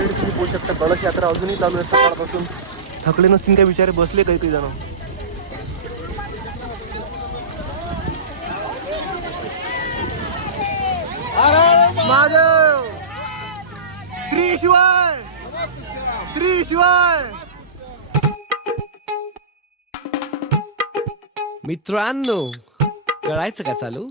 मंडळी तुम्ही पोहू शकता कळस यात्रा अजूनही चालू आहे सकाळपासून. थकले नसतील काय विचारे बसले काही काही जण. माधव! श्री शिवाय! श्री शिवाय! मित्रांनो कळायचं का चालू?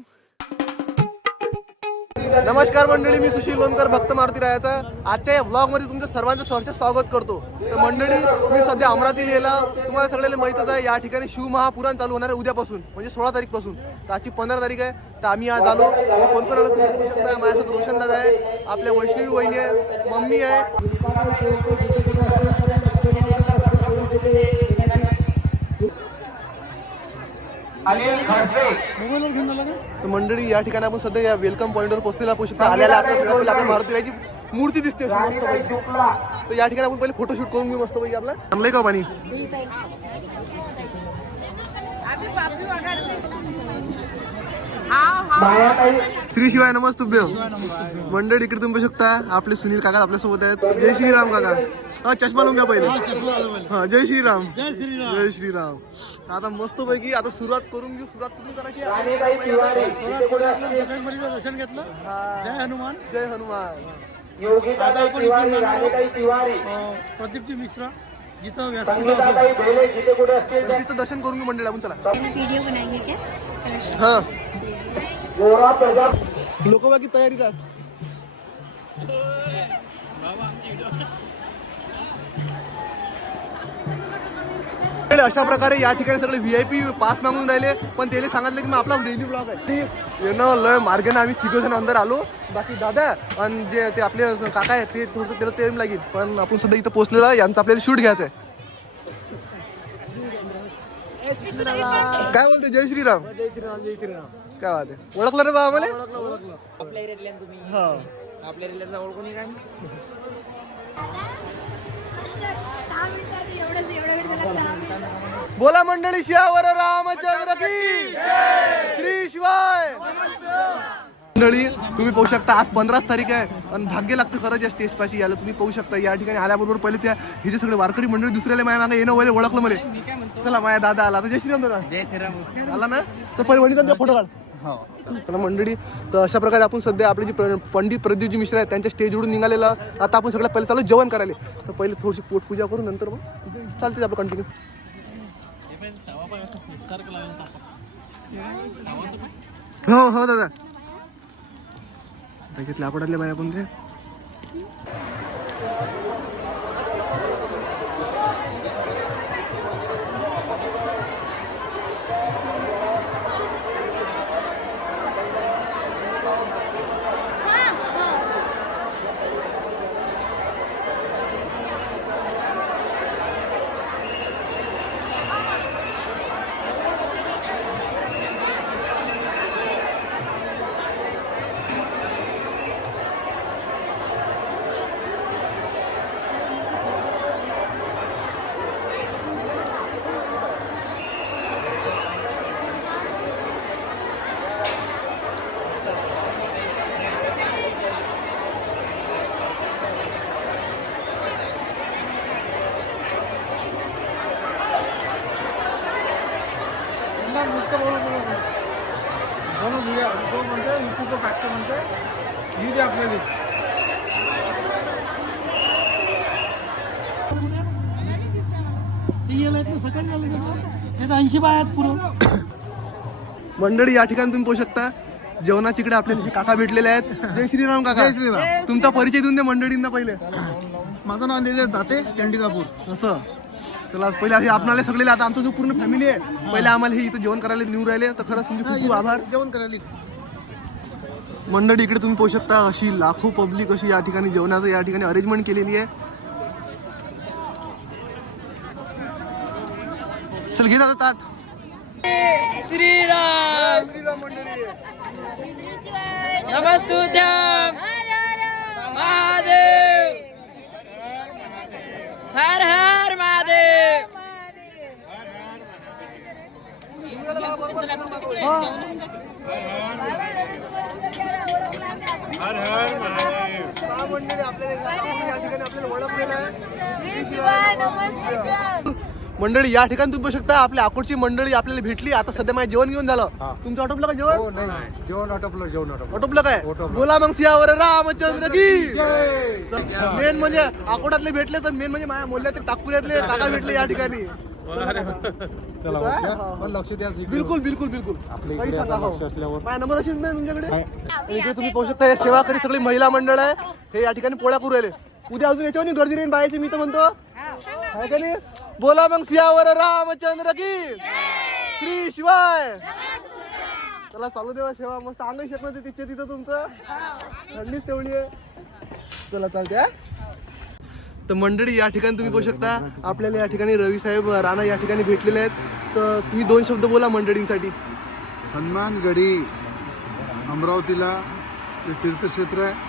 नमस्कार मंडळी मी सुशील लोणकर भक्त मारुती रायाचा. आजच्या या ब्लॉगमध्ये तुमचं सर्वांचं सहर्ष स्वागत करतो. तर मंडळी मी सध्या अमरावती लिहिला तुम्हाला सगळ्याला माहितच आहे या ठिकाणी शिवमहापुराण चालू होणार आहे उद्यापासून म्हणजे सोळा तारीखपासून तर आजची पंधरा तारीख आहे. तर आम्ही आज आलो. आणि कोण कोण आलो तुम्ही बघू शकता? माझ्यासोबत रोशन दादा आहे. आपल्या वैष्णवी वहिनी आहे मम्मी आहे. तर मंडळी या ठिकाणी आपण सध्या या वेलकम पॉईंटवर पोहोचलेला पोहोचू शकतो आल्याला आपल्या सगळ्यात पहिले आपल्या मारुती रायाची मूर्ती दिसते. अशी मस्तपैकी. तर या ठिकाणी आपण पहिले फोटोशूट करून घेऊ मस्त पैकी आपला. चांगलंय का हो पाणी? श्री शिवाय नमस्तुभ्य. मंडळी इकडे तुम्ही बघू शकता आपले सुनील काका आपल्यासोबत आहेत. जय श्रीराम काका. हा चष्मा लावून घ्या पहिले. हा जय श्रीराम. जय श्रीराम. आता मस्त पैकी आता सुरुवात करून घेऊ सुरुवात कुठून करा की दर्शन घेतलं. हा. जय हनुमान. जय हनुमान. आता आपण अं, प्रदीपजी मिश्रा. जिथं व्यासपीठ दर्शन करून घेऊ मंडळी आपण चला. बनाएंगे क्या हा. लोक बाकी तयारी राहत अशा प्रकारे या ठिकाणी सगळे व्ही आय पी पास मागून राहिले पण त्याला सांगितलं की मग आपला डेली ब्लॉग आहे. येणं लय मार्गाने आम्ही तिघ जण अंदर आलो. बाकी दादा आणि जे ते आपले काका आहेत ते थोडंसं त्याला टाइम लागेल. पण आपण सध्या इथं पोहोचलेला आहे, यांचं आपल्याला शूट घ्यायचं आहे. काय बोलते जय श्रीराम. जय श्रीराम जय श्रीराम. काय बात आहे. ओळखलं रे बा आम्हाला? ओळखलं ओळखलं. आपल्या एरियातल्या तुम्ही. हा. आपल्या एरियातला ओळखून काय एवढंच एवढा वेळ झाला दहा मिनिटं. बोला मंडळी शिवावर रामचंद्र की श्री शिवाय! मंडळी तुम्ही पाहू शकता आज पंधराच तारीख आहे आणि भाग्य लागतं खरं या स्टेज पाशी यायला. तुम्ही पाहू शकता या ठिकाणी आल्याबरोबर पहिले त्या हे जे सगळे वारकरी मंडळी दुसऱ्याला माझ्या मागे येणं वगैरे ओळखलं मला. चला माझ्या दादा आला. आता जय श्रीराम दादा. जय श्रीराम. आला ना? तर पहिले वहिनीचा फोटो काढ. हो. चला मंडळी तर अशा प्रकारे आपण सध्या आपले जे प्र- पंडित प्रदीपजी मिश्रा आहेत त्यांच्या स्टेजवरून निघालेला आता आपण सगळ्यात पहिले चालू जेवण करायला तर पहिले थोडीशी पोटपूजा करू नंतर मग चालते आपलं कंटिन्यू हो हो दादा. त्याच्यातल्या आपडातल्या बाई आपण तो म्हणतो युट्यूब टाकतो म्हणतो ही दे आपल्याला सकाळी आलं ऐंशी पुरं मंडळी या ठिकाणी तुम्ही पाहू शकता जेवणाची इकडे आपल्याला हे काका भेटलेले आहेत. जय श्रीराम काका. जय श्रीराम. तुमचा परिचय देऊन द्या मंडळींना पहिले. माझं नाव निलेश दाते चंडिकापूर असं. चला पहिले असे आपणाला सगळे आता आमचा जो पूर्ण फॅमिली आहे पहिले आम्हाला हे इथं जेवण करायला निवडून राहिले. तर खरंच तुमचे खूप आभार. जेवण करायला मंडळी इकडे तुम्ही पाहू शकता अशी लाखो पब्लिक अशी या ठिकाणी जेवणाचं या ठिकाणी अरेंजमेंट केलेली आहे. चल घे दादा ताट. श्रीराम. श्रीराम मंडळी नमस्तुभ्यम महादेव हर हर महादेव मंडळी आपल्याला नावाने या ठिकाणी आपल्याला ओळखलेलं आहे मंडळी या ठिकाणी तुम्ही बघू शकता आपल्या अकोटची मंडळी आपल्याला भेटली. आता सध्या माझं जेवण घेऊन झालं. तुमचं आटोपलं का जेवण? जेवण आटोपलं जेवण आटोपलं. आटोपलं काय? बोला मग सियावर रामचंद्र की! मेन म्हणजे अकोटातले भेटले तर मेन म्हणजे माझ्या मोल्यातले टाकपुऱ्यातले काका भेटले या ठिकाणी. चला लक्ष द्या. बिलकुल बिलकुल बिलकुल. हो. नंबर अशीच नाही तुमच्याकडे? तुम्ही पाहू शकता हे सेवाकरी सगळी महिला मंडळ आहे. हे या ठिकाणी पोळ्या करू राहिले उद्या अजून याच्यावर गर्दी राहील बायाची मी तर म्हणतो. आहे का नाही? बोला मग सियावर रामचंद्र की. श्री शिवाय. चला चालू देवा सेवा मस्त अंग शकत तिथे तिथं तुमचं. थंडीच तेवढी आहे. चला चालते हा? तर मंडळी या ठिकाणी तुम्ही पाहू शकता आपल्याला या ठिकाणी रवी साहेब राणा या ठिकाणी भेटलेले आहेत. तर तुम्ही दोन शब्द बोला मंडळींसाठी. हनुमानगडी अमरावतीला हे तीर्थक्षेत्र आहे.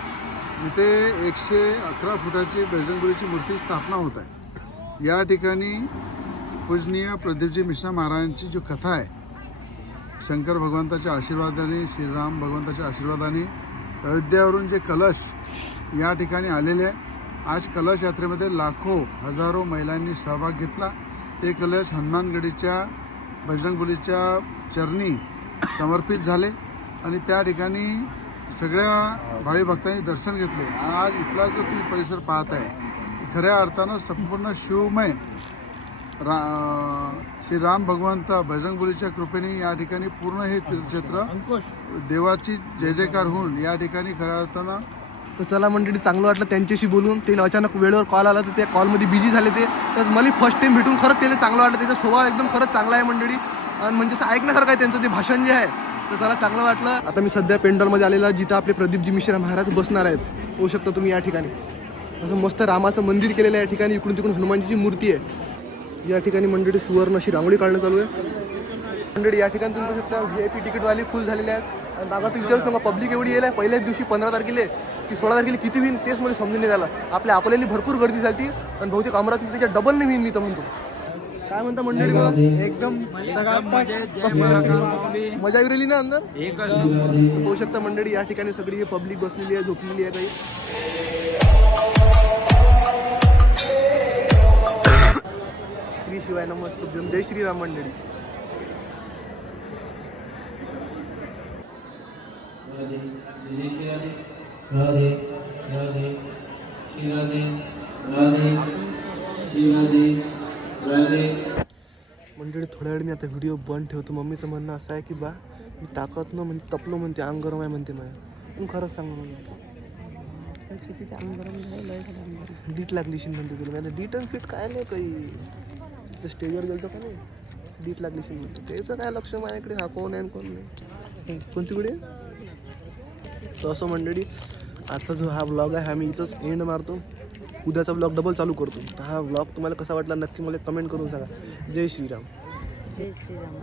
जिथे एकशे अकरा फुटाची बजरंगबलीची मूर्ती स्थापना होत आहे. या ठिकाणी पूजनीय प्रदीपजी मिश्रा महाराजांची जी कथा आहे शंकर भगवंताच्या आशीर्वादाने श्रीराम भगवंताच्या आशीर्वादाने अयोध्यावरून जे कलश या ठिकाणी आलेले आहे. आज कलश यात्रेमध्ये लाखो हजारो महिलांनी सहभाग घेतला. ते कलश हनुमानगडीच्या बजरंगबलीच्या चरणी समर्पित झाले आणि त्या ठिकाणी सगळ्या भावी भक्तांनी दर्शन घेतले. आणि आज इथला जो तुम्ही परिसर पाहत आहे खऱ्या अर्थानं संपूर्ण शिवमय. रा श्री राम भगवंत बजरंगबलीच्या कृपेने या ठिकाणी पूर्ण हे तीर्थक्षेत्र देवाची जय जयकार होऊन या ठिकाणी खऱ्या अर्थानं तर चला मंडळी चांगलं वाटलं त्यांच्याशी बोलून. ते अचानक वेळेवर कॉल आला तर त्या कॉलमध्ये बिझी झाले ते. तर मला फर्स्ट टाइम भेटून खरंच त्याला चांगलं वाटलं. त्याचा स्वभाव एकदम खरंच चांगला आहे मंडळी. आणि म्हणजे असं ऐकण्यासारखं आहे त्यांचं ते भाषण जे आहे तर चला चांगलं वाटलं. आता मी सध्या पेंडॉलमध्ये आलेला जिथं आपले प्रदीपजी मिश्रा महाराज बसणार आहेत. होऊ शकता तुम्ही या ठिकाणी. असं मस्त रामाचं मंदिर केलेलं आहे या ठिकाणी. इकडून तिकडून हनुमानजीची मूर्ती आहे. या ठिकाणी मंडळी सुवर्ण अशी रांगोळी काढणं चालू आहे. मंडळी या ठिकाणी तुम्ही बघू शकता व्ही आय पी तिकीटवाली फुल झालेले आहेत. आणि दादा विचारूच नका पब्लिक एवढी येईल पहिल्याच दिवशी पंधरा तारखेला की सोळा तारखेला किती होईन तेच मला समजून नाही झालं आपल्या आपल्याला भरपूर गर्दी झाली आणि बहुतेक अमरावती त्याच्या डबल नाही होईन मी तर म्हणतो. काय म्हणता मंडळी मग? एकदम मजा येऊ राहिली ना अंदर? तर पाहू शकता मंडळी या ठिकाणी सगळी पब्लिक बसलेली आहे झोपलेली आहे काही. श्री शिवाय नमस्तुभ्यम जय श्रीराम मंडळी. राधे राधे श्री राधे राधे. श्री राधे. राधे मंडळी थोड्या वेळ मी आता व्हिडिओ बंद ठेवतो. मम्मीचं म्हणणं असं आहे की बा मी ताकद न म्हणजे तपलो म्हणते अंग गरम आहे म्हणते मला. मग खरंच सांग म्हणून डीट लागली शिन म्हणते तुला. नाही डीट आणि फिट काय नाही काही. स्टेजवर गेलो का नाही? डीट लागली शिन म्हणते. त्याचं काय लक्ष माझ्याकडे? हा कोण आहे आणि कोण नाही? कोणती व्हिडिओ तर असं मंडळी आता जो हा ब्लॉग आहे हा मी इथंच एंड मारतो. उद्याचा ब्लॉग डबल चालू करतो. तर हा ब्लॉग तुम्हाला कसा वाटला नक्की मला कमेंट करून सांगा. जय श्रीराम. जय श्रीराम.